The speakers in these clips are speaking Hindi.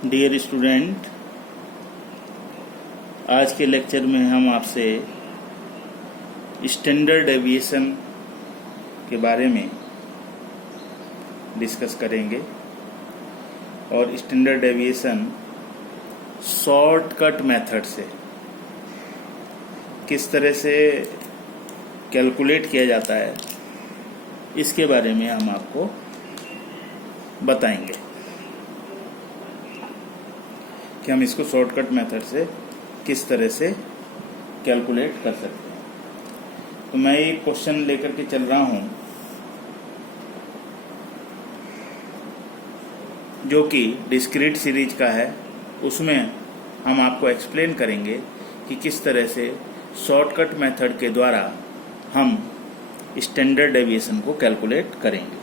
डियर स्टूडेंट, आज के लेक्चर में हम आपसे स्टैंडर्ड डेविएशन के बारे में डिस्कस करेंगे और स्टैंडर्ड डेविएशन शॉर्टकट मेथड से किस तरह से कैलकुलेट किया जाता है इसके बारे में हम आपको बताएंगे कि हम इसको शॉर्टकट मेथड से किस तरह से कैलकुलेट कर सकते हैं। तो मैं एक क्वेश्चन लेकर के चल रहा हूं जो कि डिस्क्रीट सीरीज का है। उसमें हम आपको एक्सप्लेन करेंगे कि किस तरह से शॉर्टकट मेथड के द्वारा हम स्टैंडर्ड डेविएशन को कैलकुलेट करेंगे।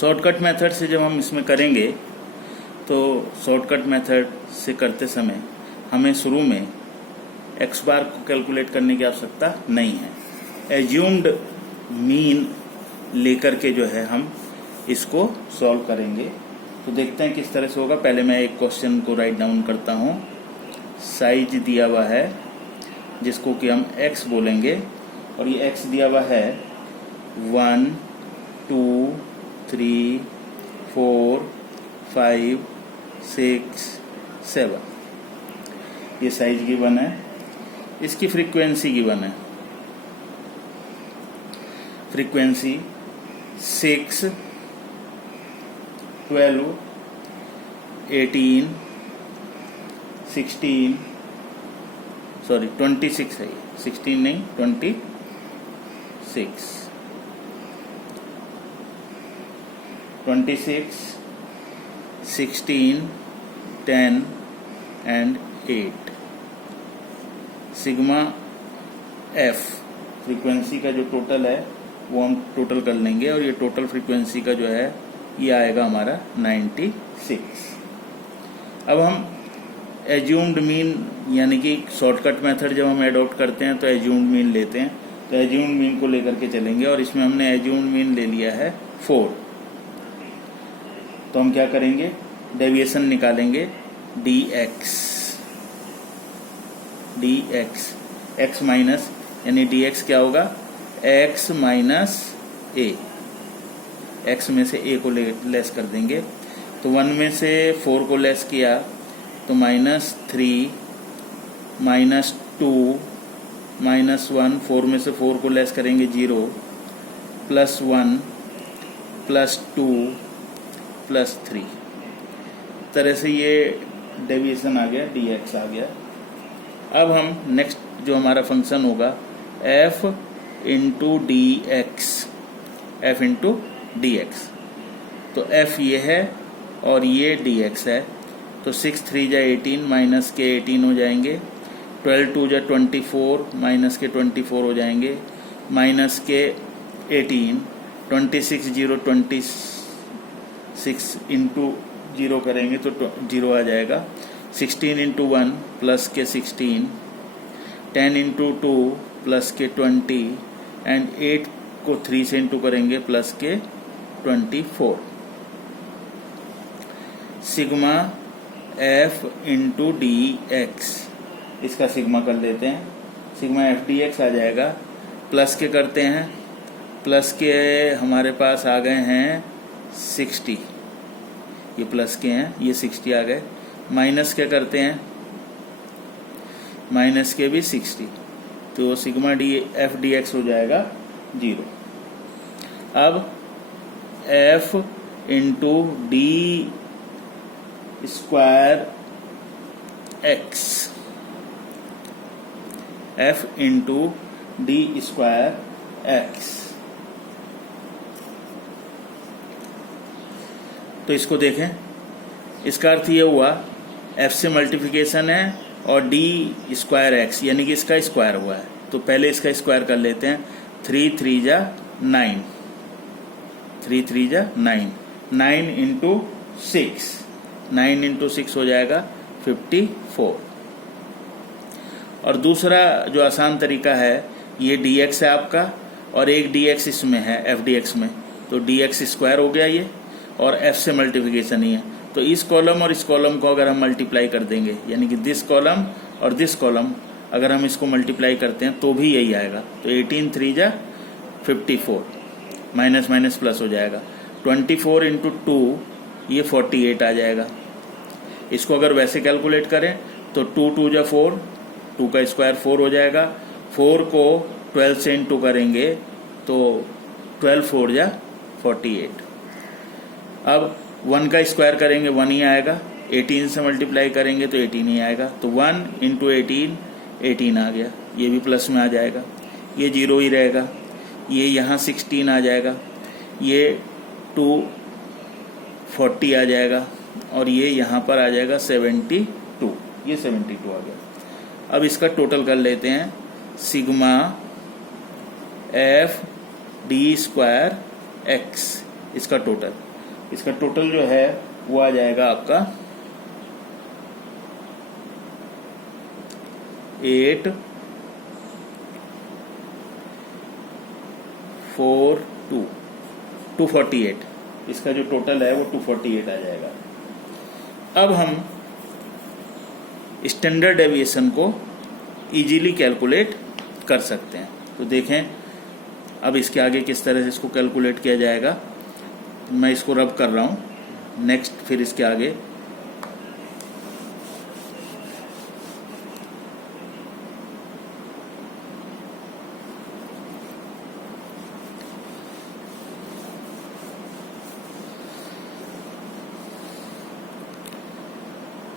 शॉर्टकट मेथड से जब हम इसमें करेंगे तो शॉर्टकट मेथड से करते समय हमें शुरू में एक्स बार को कैलकुलेट करने की आवश्यकता नहीं है। एज्यूम्ड मीन लेकर के जो है हम इसको सॉल्व करेंगे। तो देखते हैं किस तरह से होगा। पहले मैं एक क्वेश्चन को राइट डाउन करता हूँ। साइज दिया हुआ है जिसको कि हम एक्स बोलेंगे और ये एक्स दिया हुआ है 1 2 3 4 5 6 7। ये साइज गिवन है। इसकी फ्रीक्वेंसी गिवन है। फ्रीक्वेंसी 6 12 18 16 सॉरी 26 है। 16 नहीं 26 26 16 10 एंड 8। सिग्मा एफ फ्रीक्वेंसी का जो टोटल है वो हम टोटल कर लेंगे और ये टोटल फ्रीक्वेंसी का जो है ये आएगा हमारा 96। अब हम एज्यूम्ड मीन यानी कि शॉर्टकट मेथड जब हम एडॉप्ट करते हैं तो एज्यूम्ड मीन लेते हैं। तो एज्यूम्ड मीन को लेकर के चलेंगे और इसमें हमने एज्यूम्ड मीन ले लिया है 4। तो हम क्या करेंगे, डेविएशन निकालेंगे dx x माइनस यानी dx क्या होगा, x माइनस a। x में से a को लेस कर देंगे तो 1 में से 4 को लेस किया तो -3 -2 -1। 4 में से 4 को लेस करेंगे 0 +1 +2 +3। तरह से ये डेविएशन आ गया, dx आ गया। अब हम नेक्स्ट जो हमारा फंक्शन होगा f इंटू dx। तो f ये है और ये dx है। तो 6 3 जा 18 माइनस के 18 हो जाएंगे। 12 2 जा 24 माइनस के 24 हो जाएंगे। माइनस के 18 26 0 26 इंटू 0 करेंगे तो 0 आ जाएगा। 16 इंटू 1 प्लस के 16 10 इंटू 2 प्लस के 20 एंड 8 को 3 से इंटू करेंगे प्लस के 24। Sigma f into d x, इसका सिग्मा कर लेते हैं। सिग्मा एफ डी एक्स आ जाएगा। प्लस के करते हैं, प्लस के हमारे पास आ गए हैं 60। ये प्लस के हैं, ये 60 आ गए। माइनस के करते हैं, माइनस के भी 60। तो sigma D F d x हो जाएगा 0। अब F into d square x, F into d square x. तो इसको देखें, इसका अर्थ ये हुआ एफ से मल्टीप्लिकेशन है और डी स्क्वायर एक्स यानी कि इसका स्क्वायर हुआ है, तो पहले इसका स्क्वायर कर लेते हैं। 3 3 जा 9, 3 3 जा 9, 9 इंटू 6, 9 इंटू 6 हो जाएगा 54। और दूसरा जो आसान तरीका है, ये dx है आपका और एक dx इसमें है एफ डी एक्स में, तो dx स्क्वायर हो गया ये, और f से मल्टीप्लिकेशन ही है, तो इस कॉलम और इस कॉलम को अगर हम मल्टीप्लाई कर देंगे, यानी कि दिस कॉलम और दिस कॉलम अगर हम इसको मल्टीप्लाई करते हैं तो भी यही आएगा। तो 18 3 जा 54, माइनस माइनस प्लस हो जाएगा। 24 इंटू 2 ये 48 आ जाएगा। इसको अगर वैसे कैलकुलेट करें तो 2 2 जा 4, 2 का स्क्वायर 4 हो जाएगा। 4 को 12 से इंटू करेंगे तो 12 4 जा 48। अब 1 का स्क्वायर करेंगे 1 ही आएगा, 18 से मल्टीप्लाई करेंगे तो 18 ही आएगा, तो 1 इंटू 18 18 आ गया, ये भी प्लस में आ जाएगा, ये 0 ही रहेगा, ये यहाँ 16 आ जाएगा, ये 240 आ जाएगा और ये यहाँ पर आ जाएगा 72, ये 72 आ गया। अब इसका टोटल कर लेते हैं, sigma f D square x, इसका टोटल जो है वो आ जाएगा आपका 248, इसका जो टोटल है वो 248 आ जाएगा। अब हम स्टैंडर्ड डेविएशन को इजीली कैलकुलेट कर सकते हैं, तो देखें अब इसके आगे किस तरह से इसको कैलकुलेट किया जाएगा। मैं इसको रब कर रहा हूँ, नेक्स्ट फिर इसके आगे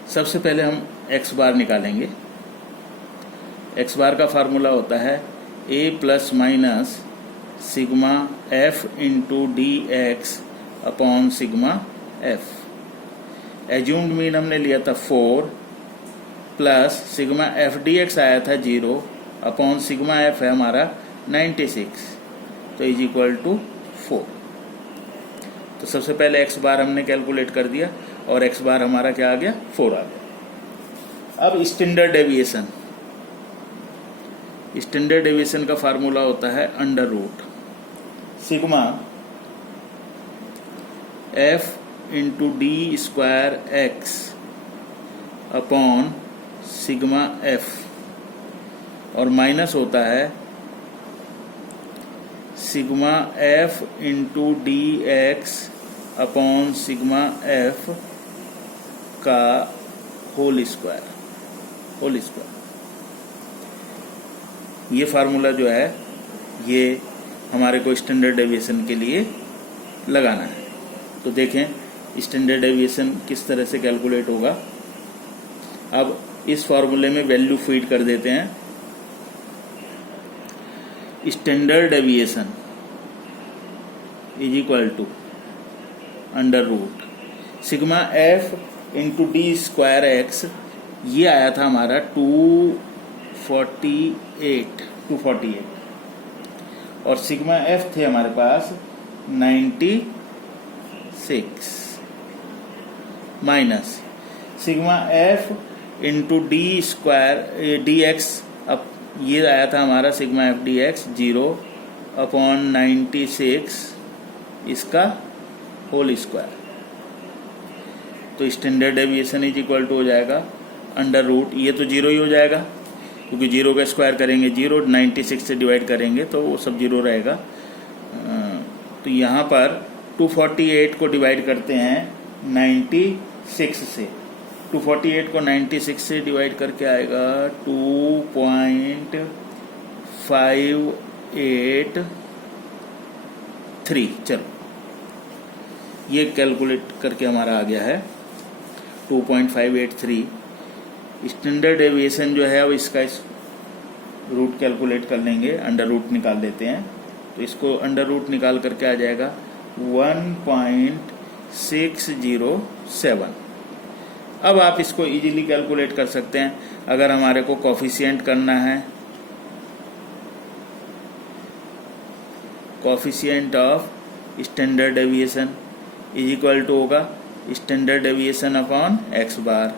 सबसे पहले हम x बार निकालेंगे। x बार का फार्मूला होता है a plus minus sigma f into d x upon sigma f। Assumed mean हमने लिया था 4 plus sigma f D x आया था 0 अपॉन सिग्मा f है हमारा 96, तो इज इक्वल टू 4। तो सबसे पहले x बार हमने कैलकुलेट कर दिया और x बार हमारा क्या आ गया, 4 आ गया। अब स्टैंडर्ड डेविएशन का फार्मूला होता है under root sigma f into d square x upon sigma f, और माइनस होता है sigma f into d x upon sigma f का होल स्क्वायर। ये फार्मूला जो है ये हमारे को स्टैंडर्ड डेविएशन के लिए लगाना है। तो देखें स्टैंडर्ड डेविएशन किस तरह से कैलकुलेट होगा। अब इस फार्मूले में वैल्यू फीड कर देते हैं। Standard deviation is equal to under root sigma f into d square x, ये आया था हमारा 248 और सिग्मा एफ थे हमारे पास 96 minus sigma f into d square d x, अब ये आया था हमारा sigma f d x 0 upon 96 इसका होल स्क्वायर। तो standard deviation is equal to हो जाएगा अंडर रूट, ये तो 0 ही हो जाएगा क्योंकि 0 का स्क्वायर करेंगे 0, 96 से डिवाइड करेंगे तो वो सब 0 रहेगा। तो यहाँ पर 248 को डिवाइड करते हैं 96 से, 248 को 96 से डिवाइड करके आएगा 2.583। चलो ये कैलकुलेट करके हमारा आ गया है 2.583। स्टैंडर्ड डेविएशन जो है अब इसका रूट कैलकुलेट कर लेंगे, अंडर रूट निकाल लेते हैं। तो इसको अंडर रूट निकाल करके आ जाएगा 1.607। अब आप इसको इजीली कैलकुलेट कर सकते हैं। अगर हमारे को कोफिशिएंट करना है, coefficient of standard deviation is equal to होगा standard deviation upon x bar,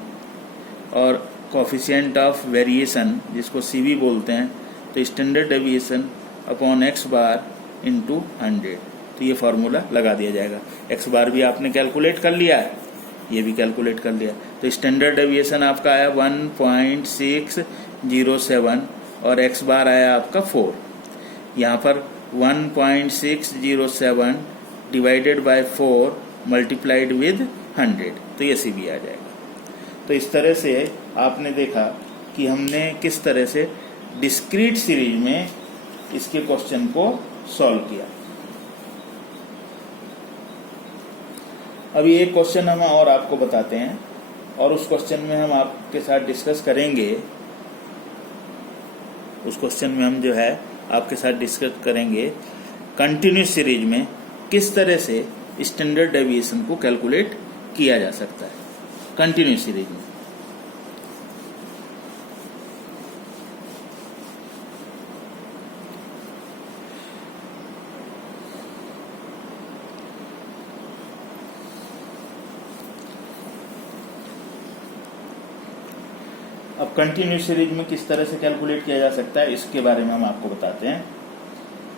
और कोफिशिएंट ऑफ वेरिएशन जिसको सीवी बोलते हैं तो standard deviation upon x bar into 100। तो ये फार्मूला लगा दिया जाएगा। एक्स बार भी आपने कैलकुलेट कर लिया है, ये भी कैलकुलेट कर लिया। तो स्टैंडर्ड डेविएशन आपका आया 1.607 और एक्स बार आया आपका 4। यहाँ पर 1.607 डिवाइडेड बाय 4 मल्टीप्लाइड विद 100, तो ये सी भी आ जाएगा। तो इस तरह से आपने देखा कि हमने किस तरह से डिस्क्रीट सीरीज में इसके क्वेश्चन को सॉल्व किया। अभी एक क्वेश्चन हम और आपको बताते हैं, और उस क्वेश्चन में हम आपके साथ डिस्कस करेंगे। उस क्वेश्चन में हम जो है आपके साथ डिस्कस करेंगे कंटिन्यूस सीरीज में किस तरह से स्टैंडर्ड डेविएशन को कैलकुलेट किया जा सकता है कंटिन्यूस सीरीज में। अब कंटिन्यूस सीरीज में किस तरह से कैलकुलेट किया जा सकता है इसके बारे में हम आपको बताते हैं।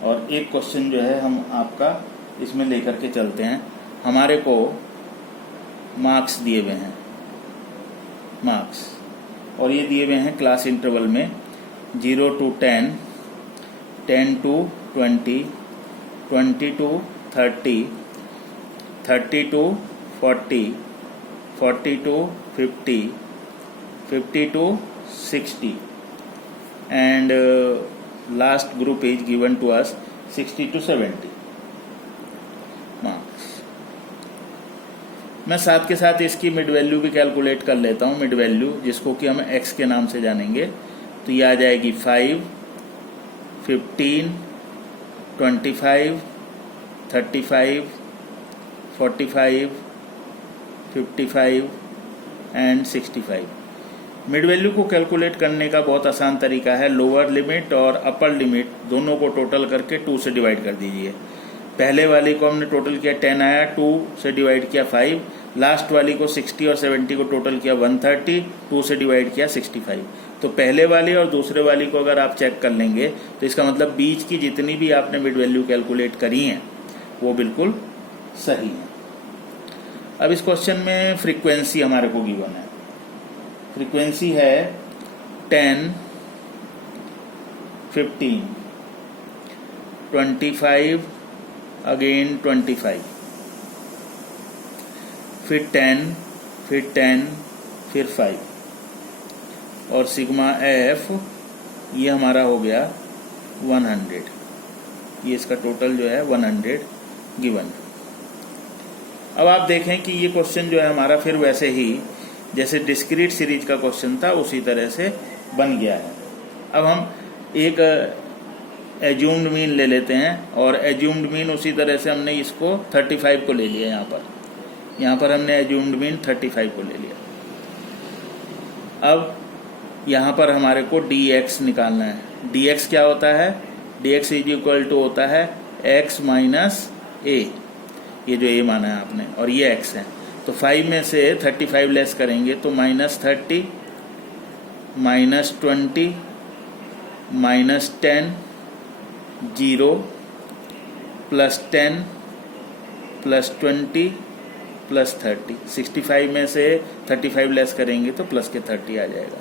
और एक क्वेश्चन जो है हम आपका इसमें लेकर के चलते हैं। हमारे को मार्क्स दिए हुए हैं, मार्क्स, और ये दिए हुए हैं क्लास इंटरवल में 0 to 10, 10 to 20, 20 to 30, 30 to 40, 40 to 50, 50 to 60, and last group is given to us 60 to 70 marks। मैं साथ के साथ इसकी मिड वैल्यू भी कैलकुलेट कर लेता हूँ। मिड वैल्यू जिसको कि हम x के नाम से जानेंगे, तो ये आ जाएगी 5, 15, 25, 35, 45, 55 एंड 65। मिड वैल्यू को कैलकुलेट करने का बहुत आसान तरीका है। लोअर लिमिट और अपर लिमिट दोनों को टोटल करके 2 से डिवाइड कर दीजिए। पहले वाली को हमने टोटल किया 10 आया, 2 से डिवाइड किया 5, लास्ट वाली को 60 और 70 को टोटल किया 130, 2 से डिवाइड किया 65। तो पहले वाली और दूसरे वाली को अगर आप चेक कर लेंगे तो इसका मतलब बीच की जितनी भी आपने मिड वैल्यू कैलकुलेट करी हैं वो बिल्कुल सही है। अब इस क्वेश्चन में फ्रीक्वेंसी हमारे को गिवन है। फ्रीक्वेंसी है 10, 15, 25, अगेन 25, फिर 10, फिर 10, फिर 5, और सिग्मा एफ ये हमारा हो गया 100। ये इसका टोटल जो है 100 गिवन। अब आप देखें कि ये क्वेश्चन जो है हमारा फिर वैसे ही जैसे डिस्क्रीट सीरीज का क्वेश्चन था उसी तरह से बन गया है। अब हम एक एज्यूम्ड मीन ले लेते हैं, और एज्यूम्ड मीन उसी तरह से हमने इसको 35 को ले लिया। यहाँ पर हमने एज्यूम्ड मीन 35 को ले लिया। अब यहाँ पर हमारे को dx निकालना है। dx क्या होता है? dx इज इक्वल टू होता है x माइनस a, ये जो a माना है आपने, और ये x है। तो 5 में से 35 लेस करेंगे तो -30, -20, -10, 0, +10, +20, +30। 65 में से 35 लेस करेंगे तो प्लस के 30 आ जाएगा।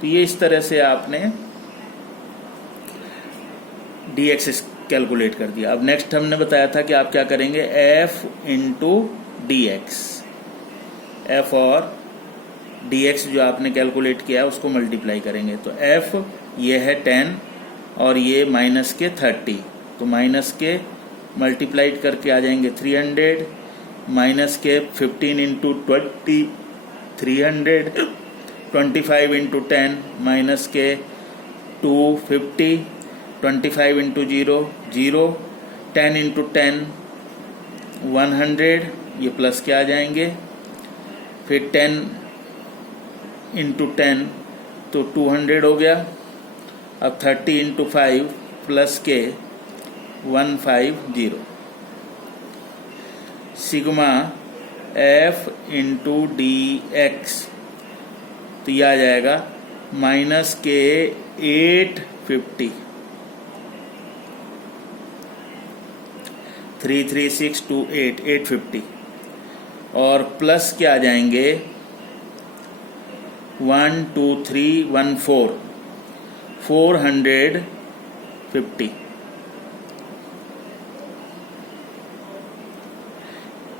तो ये इस तरह से आपने dx कैलकुलेट कर दिया। अब नेक्स्ट हमने बताया था कि आप क्या करेंगे, f इंटू dx, f और dx जो आपने कैलकुलेट किया है उसको मल्टीप्लाई करेंगे। तो f ये है 10 और ये माइनस के 30, तो माइनस के मल्टीप्लाइड करके आ जाएंगे 300, माइनस के 15 इंटू 20 300, 25 इंटू 10 माइनस के 250, 25 इंटू 0 0, 10 इंटू 10 100, ये प्लस के आ जाएंगे। फिर 10 इंटू 10 तो 200 हो गया। अब 30 इंटू 5 प्लस के 150 sigma f into d x, तो यह आ जाएगा माइनस के 850 33628 850 और प्लस क्या आ जाएंगे 1 2 3 1 4 450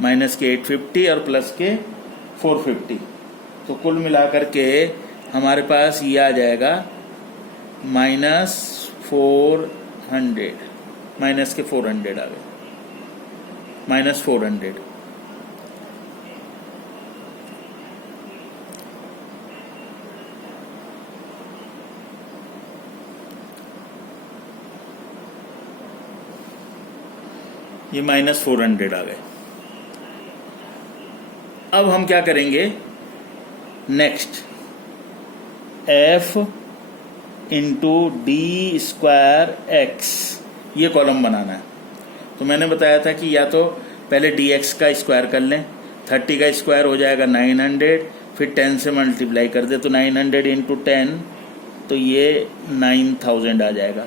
माइनस के 850 और प्लस के 450, तो कुल मिलाकर के हमारे पास ये आ जाएगा माइनस 400, माइनस के 400 आ गए, माइनस 400। ये माइनस 400 आ गए। अब हम क्या करेंगे, next F into d square x, ये कॉलम बनाना है। तो मैंने बताया था कि या तो पहले डी एक्स का स्क्वायर कर लें, 30 का स्क्वायर हो जाएगा 900, फिर 10 से मल्टीप्लाई कर दे तो 900 इंटू 10 तो ये 9000 आ जाएगा।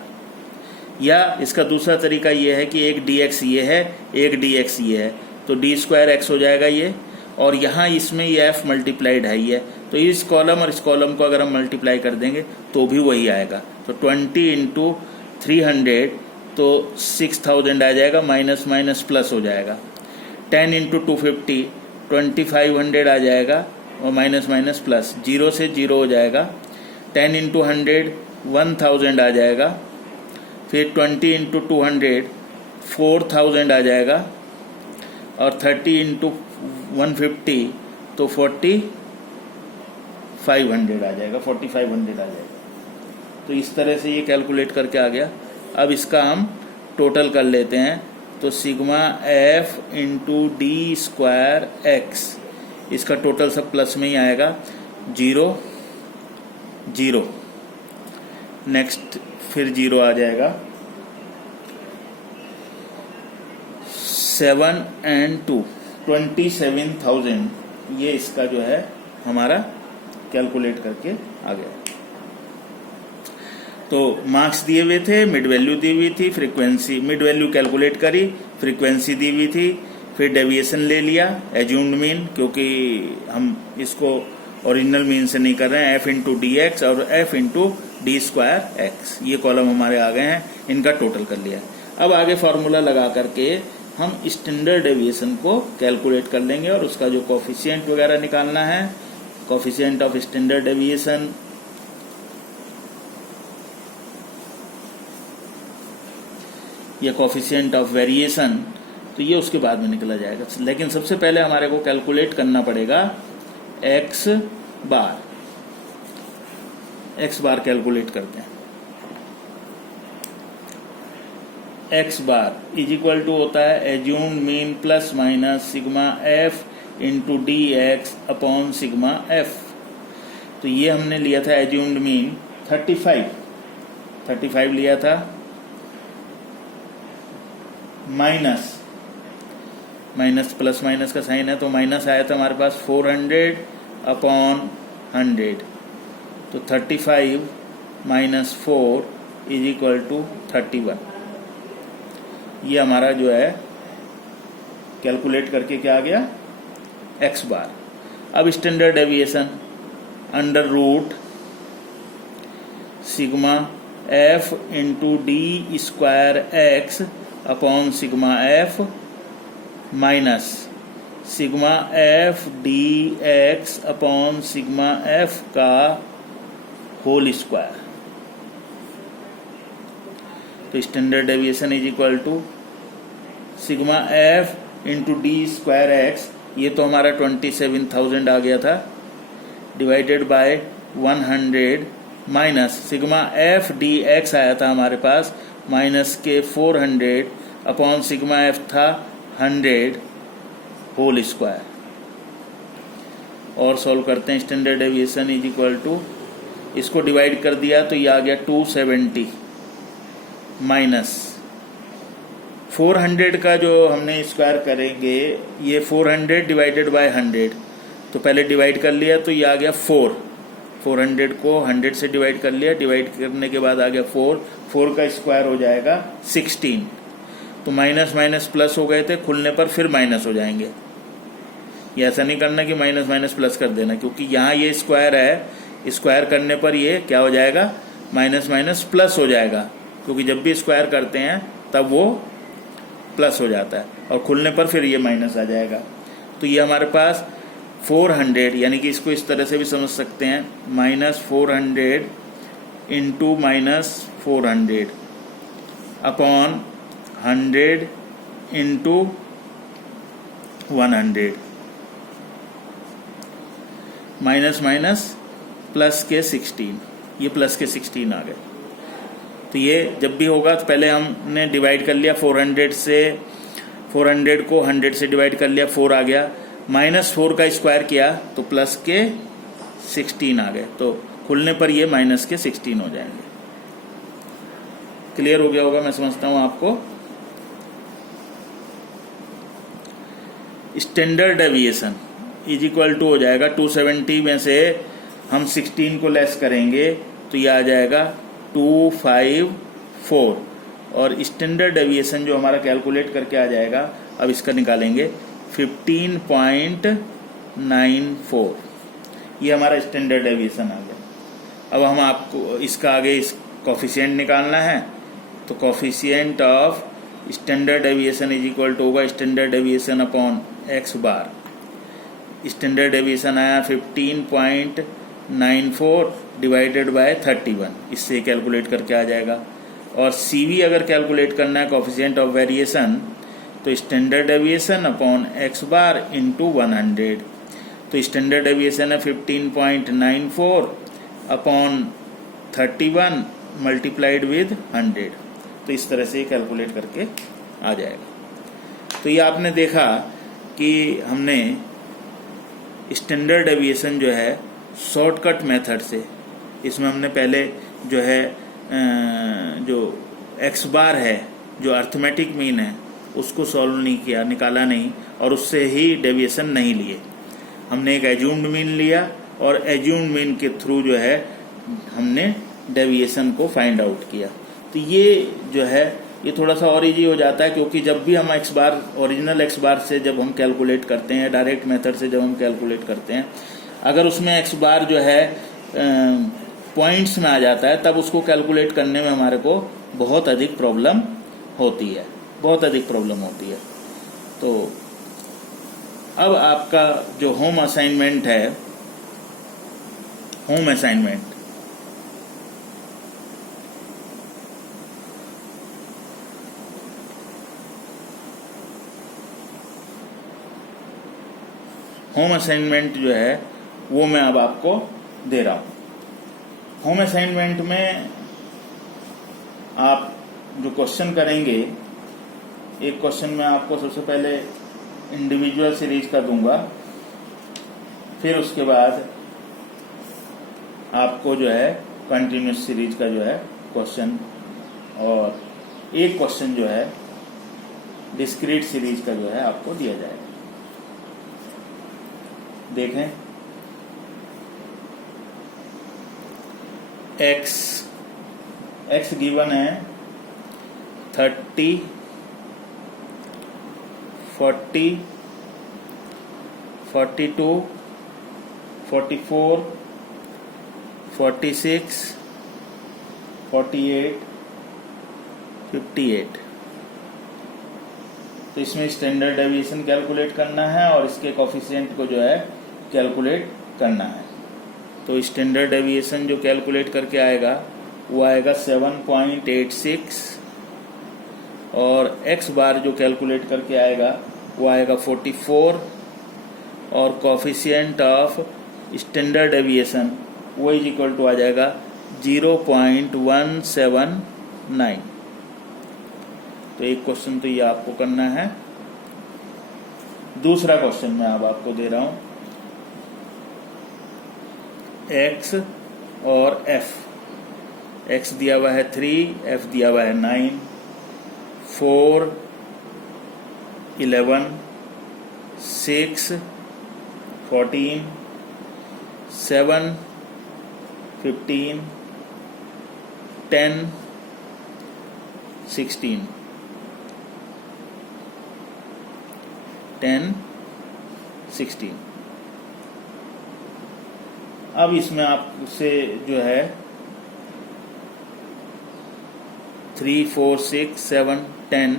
या इसका दूसरा तरीका ये है कि एक डी एक्स ये है, एक डी एक्स ये है, तो डी स्क्वायर एक्स हो जाएगा ये, और यहाँ इसमें ये एफ मल्टीप्लाइड है ही है, तो इस कॉलम और इस कॉलम को अगर हम मल्टीप्लाई कर देंगे तो भी वही आएगा। तो 20 इंटू 300 तो 6000 आ जाएगा, माइनस माइनस प्लस हो जाएगा। 10 इंटू 250 2500 आ जाएगा और माइनस माइनस प्लस, 0 से 0 हो जाएगा। 10 इंटू 100 1000 आ जाएगा, फिर 20 इंटू 200 4000 आ जाएगा, और 30 इंटू 150 तो 4500 आ जाएगा, 4500 आ जाएगा। तो इस तरह से ये कैलकुलेट करके आ गया। अब इसका हम टोटल कर लेते हैं, तो sigma f into d square x, इसका टोटल सब प्लस में ही आएगा, 0 0, नेक्स्ट फिर 0 आ जाएगा, 7 and 2 27,000, ये इसका जो है हमारा कैलकुलेट करके आ गया। तो मार्क्स दिए हुए थे, मिड वैल्यू दी हुई थी, फ्रीक्वेंसी, मिड वैल्यू कैलकुलेट करी, फ्रीक्वेंसी दी हुई थी, फिर डेविएशन ले लिया, एज्यूम्ड मीन, क्योंकि हम इसको ओरिजिनल मीन से नहीं कर रहे हैं, एफ इंटू डी एक्स और F into d square x, ये कॉलम हमारे आ गए हैं, इनका टोटल कर लिया। अब आगे फॉर्मूला लगा करके हम स्टैंडर्ड डेविएशन को कैलकुलेट कर लेंगे और उसका जो कोफिशिएंट वगैरह निकालना है, कोफिशिएंट ऑफ स्टैंडर्ड डेविएशन, या कोफिशिएंट ऑफ वेरिएशन, तो ये उसके बाद में निकला जाएगा। लेकिन सबसे पहले हमारे को कैलकुलेट करना पड़ेगा x bar. X bar calculate करते हैं। X bar is equal to होता है assumed mean plus minus sigma f into d x upon sigma f. तो ये हमने लिया था एज्यूम्ड मीन 35 लिया था, माइनस माइनस प्लस माइनस का साइन है तो माइनस आया था हमारे पास 400 अपॉन 100, तो 35 माइनस 4 इज इक्वल टू 31। ये हमारा जो है कैलकुलेट करके क्या आ गया, एक्स बार। अब standard deviation under root sigma f into d square x upon sigma f minus sigma f d x upon sigma f का होल स्क्वायर। तो standard deviation is equal to sigma f into d square x, ये तो हमारा 27,000 आ गया था, डिवाइडेड बाय 100 माइनस सिग्मा एफ डी एक्स आया था हमारे पास माइनस के 400 अपॉन सिग्मा एफ था 100 होल स्क्वायर। और सॉल्व करते हैं। Standard deviation is equal to, इसको डिवाइड कर दिया तो ये आ गया 270 माइनस 400 का जो हमने स्क्वायर करेंगे, ये 400 डिवाइडेड बाय 100, तो पहले डिवाइड कर लिया तो ये आ गया 400 को 100 से डिवाइड कर लिया, डिवाइड करने के बाद आ गया 4 का स्क्वायर हो जाएगा 16। तो माइनस माइनस प्लस हो गए थे, खुलने पर फिर माइनस हो जाएंगे। ये ऐसा नहीं करना कि माइनस माइनस प्लस कर देना, क्योंकि यहाँ ये स्क्वायर है, स्क्वायर करने पर ये क्या हो जाएगा, माइनस माइनस प्लस हो जाएगा, क्योंकि जब भी स्क्वायर करते हैं तब वो प्लस हो जाता है और खुलने पर फिर ये माइनस आ जाएगा। तो ये हमारे पास 400, यानी कि इसको इस तरह से भी समझ सकते हैं, -400 into -400 upon 100 into 100, minus minus plus के 16, ये प्लस के 16 आ गए। तो ये जब भी होगा तो पहले हमने डिवाइड कर लिया 400 से, 400 को 100 से डिवाइड कर लिया, 4 आ गया, -4 का स्क्वायर किया तो प्लस के 16 आ गए, तो खुलने पर ये माइनस के 16 हो जाएंगे। क्लियर हो गया होगा, मैं समझता हूं आपको। Standard deviation is equal to हो जाएगा 270 में से हम 16 को लेस करेंगे तो ये आ जाएगा 254, और स्टैंडर्ड डेविएशन जो हमारा कैलकुलेट करके आ जाएगा, अब इसका निकालेंगे 15.94, ये हमारा स्टैंडर्ड डेविएशन आ गया। अब हम आपको इसका आगे इस कोफिशिएंट निकालना है, तो coefficient of standard deviation is equal to होगा standard deviation upon x bar. Standard deviation आया 15.94 डिवाइडेड बाय 31, इससे कैलकुलेट करके आ जाएगा। और CV अगर कैलकुलेट करना है कोफिशिएंट ऑफ वेरिएशन, तो standard deviation upon x bar into 100, तो स्टैंडर्ड डेविएशन है 15.94 अपॉन 31 मल्टीप्लाइड विद 100, तो इस तरह से कैलकुलेट करके आ जाएगा। तो ये आपने देखा कि हमने स्टैंडर्ड डेविएशन जो है शॉर्टकट मेथड से, इसमें हमने पहले जो है जो एक्स बार है, जो अर्थमेटिक मीन है, उसको सॉल्व नहीं किया, निकाला नहीं, और उससे ही डेविएशन नहीं लिए। हमने एक एज्यूम्ड मीन लिया और एज्यूम्ड मीन के थ्रू जो है हमने डेविएशन को फाइंड आउट किया। तो ये जो है ये थोड़ा सा और इजी हो जाता है, क्योंकि जब भी हम एक्स बार, ओरिजिनल एक्स बार से जब हम कैलकुलेट करते हैं, डायरेक्ट मेथड से जब हम कैलकुलेट करते हैं, अगर उसमें एक्स बार जो है पॉइंट्स में आ जाता है, तब उसको कैलकुलेट करने में हमारे को बहुत अधिक प्रॉब्लम होती है, बहुत अधिक प्रॉब्लम होती है। तो अब आपका जो होम असाइनमेंट है, होम असाइनमेंट जो है वो मैं अब आपको दे रहा हूं। होम असाइनमेंट में आप जो क्वेश्चन करेंगे, एक क्वेश्चन मैं आपको सबसे पहले इंडिविजुअल सीरीज का दूंगा, फिर उसके बाद आपको जो है कंटिन्यूस सीरीज का जो है क्वेश्चन, और एक क्वेश्चन जो है डिस्क्रीट सीरीज का जो है आपको दिया जाएगा। देखें, एक्स गिवन है 30, 40, 42, 44, 46, 48, 58। तो इसमें स्टैंडर्ड डेविएशन कैलकुलेट करना है और इसके कोफिशिएंट को जो है कैलकुलेट करना है। तो स्टैंडर्ड डेविएशन जो कैलकुलेट करके आएगा वो आएगा 7.86, और एक्स बार जो कैलकुलेट करके आएगा वो आएगा 44, और कोफिशिएंट ऑफ स्टैंडर्ड डेविएशन वो इज इक्वल टू आ जाएगा 0.179। तो एक क्वेश्चन तो ये आपको करना है। दूसरा क्वेश्चन मैं अब आपको दे रहा हूं। एक्स और एफ। एक्स दिया हुआ है 3, एफ दिया हुआ है 9, 4, 11, 6, 14, 7, 15, 10, 16, 10, 16। अब इसमें आपसे जो है 3, 4, 6, 7, 10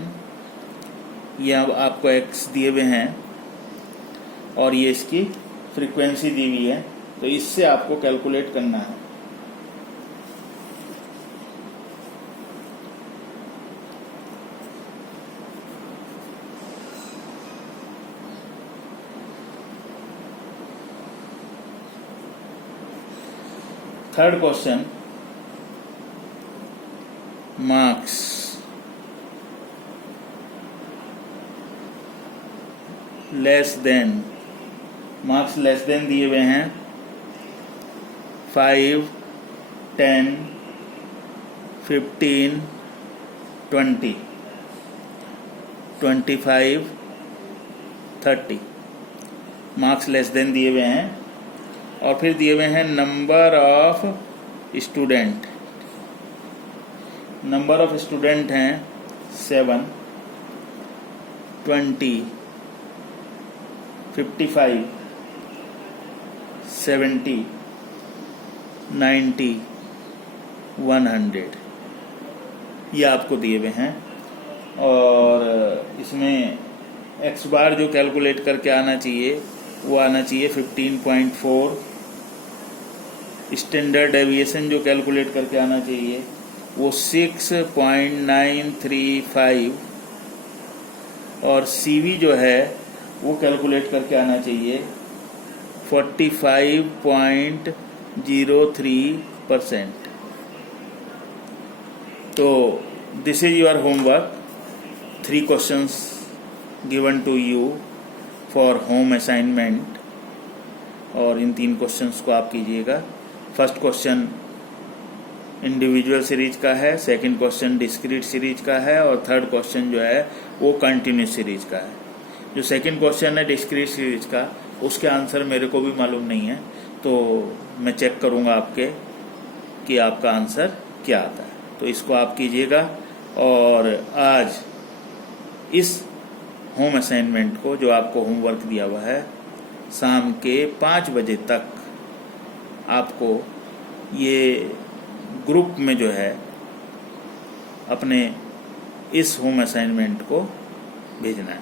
ये अब आपको एक्स दिए हुए हैं और ये इसकी फ्रीक्वेंसी दी हुई है, तो इससे आपको कैलकुलेट करना है। Third question, marks less than दिए हुए हैं 5, 10, 15, 20, 25, 30। मार्क्स लेस देन दिए हुए हैं और फिर दिए हुए हैं number of student. Number of student हैं 7, 20, 55, 70, 90, 100 ये आपको दिए हुए हैं। और इसमें एक्स बार जो कैलकुलेट करके आना चाहिए वो आना चाहिए 15.4। स्टैंडर्ड डेविएशन जो कैलकुलेट करके आना चाहिए वो 6.935 और सीवी जो है वो कैलकुलेट करके आना चाहिए 45.03%। तो this is your homework, 3 questions given to you for home assignment और इन 3 क्वेश्चंस को आप कीजिएगा। फर्स्ट क्वेश्चन इंडिविजुअल सीरीज का है, सेकंड क्वेश्चन डिस्क्रीट सीरीज का है और थर्ड क्वेश्चन जो है वो कंटिन्यूस सीरीज का है। जो सेकंड क्वेश्चन है डिस्क्रीट सीरीज का, उसके आंसर मेरे को भी मालूम नहीं है, तो मैं चेक करूंगा आपके कि आपका आंसर क्या आता है। तो इसको आप कीजिएगा और आज इस होम असाइनमेंट को जो आपको होमवर्क दिया हुआ है शाम के 5 बजे तक आपको ये ग्रुप में जो है अपने इस होम असाइनमेंट को भेजना है।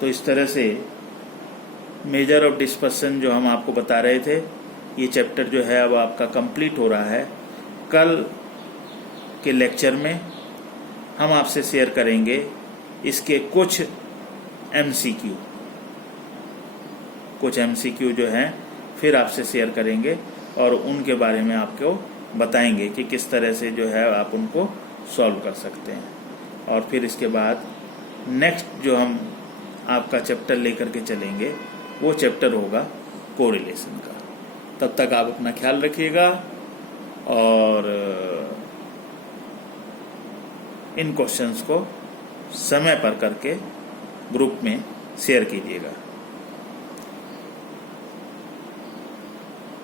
तो इस तरह से मेजर ऑफ डिस्पर्सन जो हम आपको बता रहे थे, ये चैप्टर जो है अब आपका कंप्लीट हो रहा है। कल के लेक्चर में हम आपसे शेयर करेंगे इसके कुछ एमसीक्यू जो हैं फिर आपसे शेयर करेंगे और उनके बारे में आपको बताएंगे कि किस तरह से जो है आप उनको सॉल्व कर सकते हैं। और फिर इसके बाद नेक्स्ट जो हम आपका चैप्टर लेकर के चलेंगे वो चैप्टर होगा कोरिलेशन का। तब तक आप अपना ख्याल रखिएगा और इन क्वेश्चंस को समय पर करके ग्रुप में शेयर कीजिएगा।